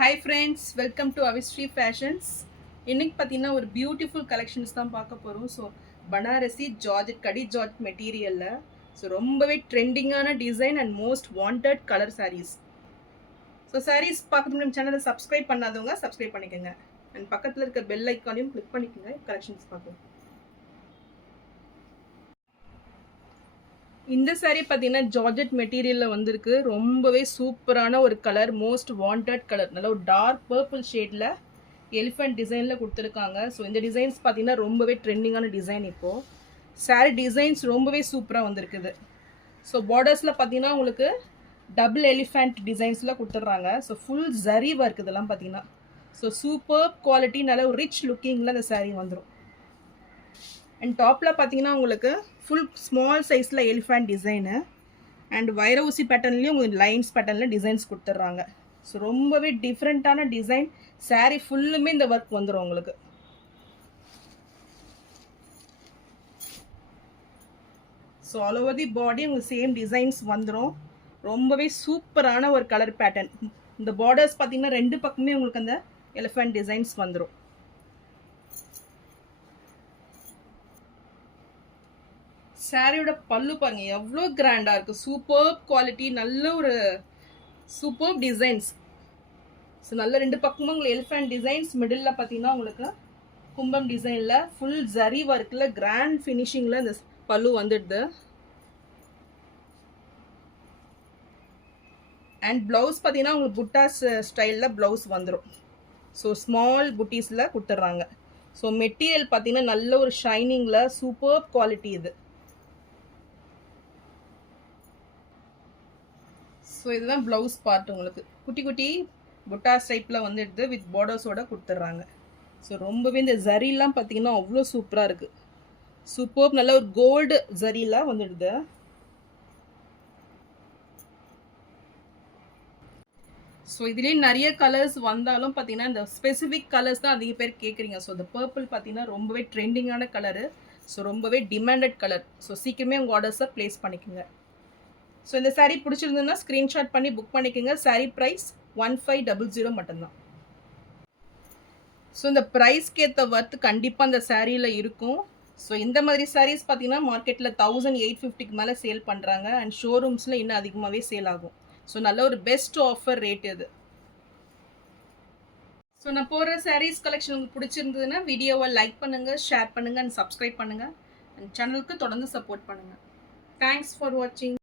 Hi friends, welcome to Avistry Fashions. இன்னைக்கு பார்த்தீங்கன்னா ஒரு பியூட்டிஃபுல் கலெக்ஷன்ஸ் தான் பார்க்க போகிறோம். ஸோ பனாரசி ஜார்ஜெட் கடி ஜார்ஜ் மெட்டீரியலில் ஸோ ரொம்பவே ட்ரெண்டிங்கான design and most wanted colour saris. So saris பார்க்கறது நம்ம சேனலை சப்ஸ்கிரைப் பண்ணாதவங்க சப்ஸ்கிரைப் பண்ணிக்கோங்க அண்ட் பக்கத்தில் இருக்க பெல் ஐக்கானையும் கிளிக் பண்ணிக்கோங்க கலெக்ஷன்ஸ் பார்க்கலாம். இந்த சாரீ பார்த்தீங்கன்னா ஜார்ஜெட் மெட்டீரியலில் வந்திருக்கு. ரொம்பவே சூப்பரான ஒரு கலர், மோஸ்ட் வாண்டட் கலர். நல்ல ஒரு டார்க் பர்பிள் ஷேடில் எலிஃபென்ட் டிசைனில் கொடுத்துருக்காங்க. ஸோ இந்த டிசைன்ஸ் பார்த்தீங்கன்னா ரொம்பவே ட்ரெண்டிங்கான டிசைன். இப்போது சாரீ டிசைன்ஸ் ரொம்பவே சூப்பராக வந்திருக்குது. ஸோ பார்டர்ஸில் பார்த்தீங்கன்னா உங்களுக்கு டபுள் எலிஃபென்ட் டிசைன்ஸில் கொடுத்துட்றாங்க. ஸோ ஃபுல் ஜரி ஒர்க் இதெல்லாம் பார்த்தீங்கன்னா. ஸோ சூப்பர் குவாலிட்டி, நல்ல ஒரு ரிச் லுக்கிங்கில் இந்த சாரீ வந்துடும். அண்ட் டாப்பில் பார்த்தீங்கன்னா உங்களுக்கு ஃபுல் ஸ்மால் சைஸில் எலிஃபென்ட் டிசைனு அண்ட் வைரவுசி பேட்டர்ன்லேயும் உங்களுக்கு லைன்ஸ் பேட்டர்னில் டிசைன்ஸ் கொடுத்துட்றாங்க. ஸோ ரொம்பவே டிஃப்ரெண்ட்டான டிசைன். சாரீ ஃபுல்லுமே இந்த ஒர்க் வந்துடும் உங்களுக்கு. ஸோ ஆல் ஓவர் தி பாடி உங்களுக்கு சேம் டிசைன்ஸ் வந்துடும். ரொம்பவே சூப்பரான ஒரு கலர் பேட்டர்ன். இந்த பார்டர்ஸ் பார்த்தீங்கன்னா ரெண்டு பக்கமே உங்களுக்கு அந்த எலிஃபென்ட் டிசைன்ஸ் வந்துடும். சாரியோட பல்லு பாருங்க எவ்வளோ கிராண்டாக இருக்குது. சூப்பர் குவாலிட்டி, நல்ல ஒரு சூப்பர் டிசைன்ஸ். ஸோ நல்ல ரெண்டு பக்கமும் உங்களுக்கு எலிஃபென்ட் டிசைன்ஸ், மிடில் பார்த்தீங்கன்னா உங்களுக்கு கும்பம் டிசைனில் ஃபுல் ஜரி ஒர்க்கில் கிராண்ட் ஃபினிஷிங்கில் இந்த பல்லு வந்துடுது. அண்ட் ப்ளவுஸ் பார்த்தீங்கன்னா உங்களுக்கு புட்டாஸ் ஸ்டைலில் ப்ளவுஸ் வந்துடும். ஸோ ஸ்மால் புட்டீஸில் கொடுத்துட்றாங்க. ஸோ மெட்டீரியல் பார்த்தீங்கன்னா நல்ல ஒரு ஷைனிங்கில் சூப்பர் குவாலிட்டி இது. ஸோ இதுதான் ப்ளவுஸ் பார்ட். உங்களுக்கு குட்டி குட்டி புட்டாஸ் டைப்பில் வந்துடுது வித் பார்டர்ஸோட கொடுத்துட்றாங்க. ஸோ ரொம்பவே இந்த ஜரிலாம் பார்த்தீங்கன்னா அவ்வளோ சூப்பராக இருக்குது. சூப்பர், நல்ல ஒரு கோல்டு ஜரிலாம் வந்துடுது. ஸோ இதுலேயே நிறைய கலர்ஸ் வந்தாலும் பார்த்தீங்கன்னா இந்த ஸ்பெசிஃபிக் கலர்ஸ் தான் அதிக பேர் கேட்குறீங்க. ஸோ இந்த பர்பிள் பார்த்தீங்கன்னா ரொம்பவே ட்ரெண்டிங்கான கலரு. ஸோ ரொம்பவே டிமாண்டட் கலர். ஸோ சீக்கிரமே உங்கள் ஆர்டர்ஸை ப்ளேஸ் பண்ணிக்கோங்க. ஸோ இந்த சாரீ பிடிச்சிருந்ததுன்னா ஸ்க்ரீன்ஷாட் பண்ணி புக் பண்ணிக்கோங்க. சாரீ ப்ரைஸ் 1500 மட்டும்தான். ஸோ இந்த ப்ரைஸ்க்கு ஏற்ற ஒர்த் கண்டிப்பாக அந்த சாரியில் இருக்கும். ஸோ இந்த மாதிரி சாரீஸ் பார்த்தீங்கன்னா மார்க்கெட்டில் 1850க்கு மேலே சேல் பண்ணுறாங்க அண்ட் ஷோரூம்ஸில் இன்னும் அதிகமாகவே சேல் ஆகும். ஸோ நல்ல ஒரு பெஸ்ட் ஆஃபர் ரேட் இது. ஸோ நான் போகிற சாரீஸ் கலெக்ஷன் உங்களுக்கு பிடிச்சிருந்ததுன்னா வீடியோவை லைக் பண்ணுங்கள், ஷேர் பண்ணுங்கள் அண்ட் சப்ஸ்கிரைப் பண்ணுங்கள் அண்ட் சேனலுக்கு தொடர்ந்து சப்போர்ட் பண்ணுங்கள். தேங்க்ஸ் ஃபார் வாட்சிங்.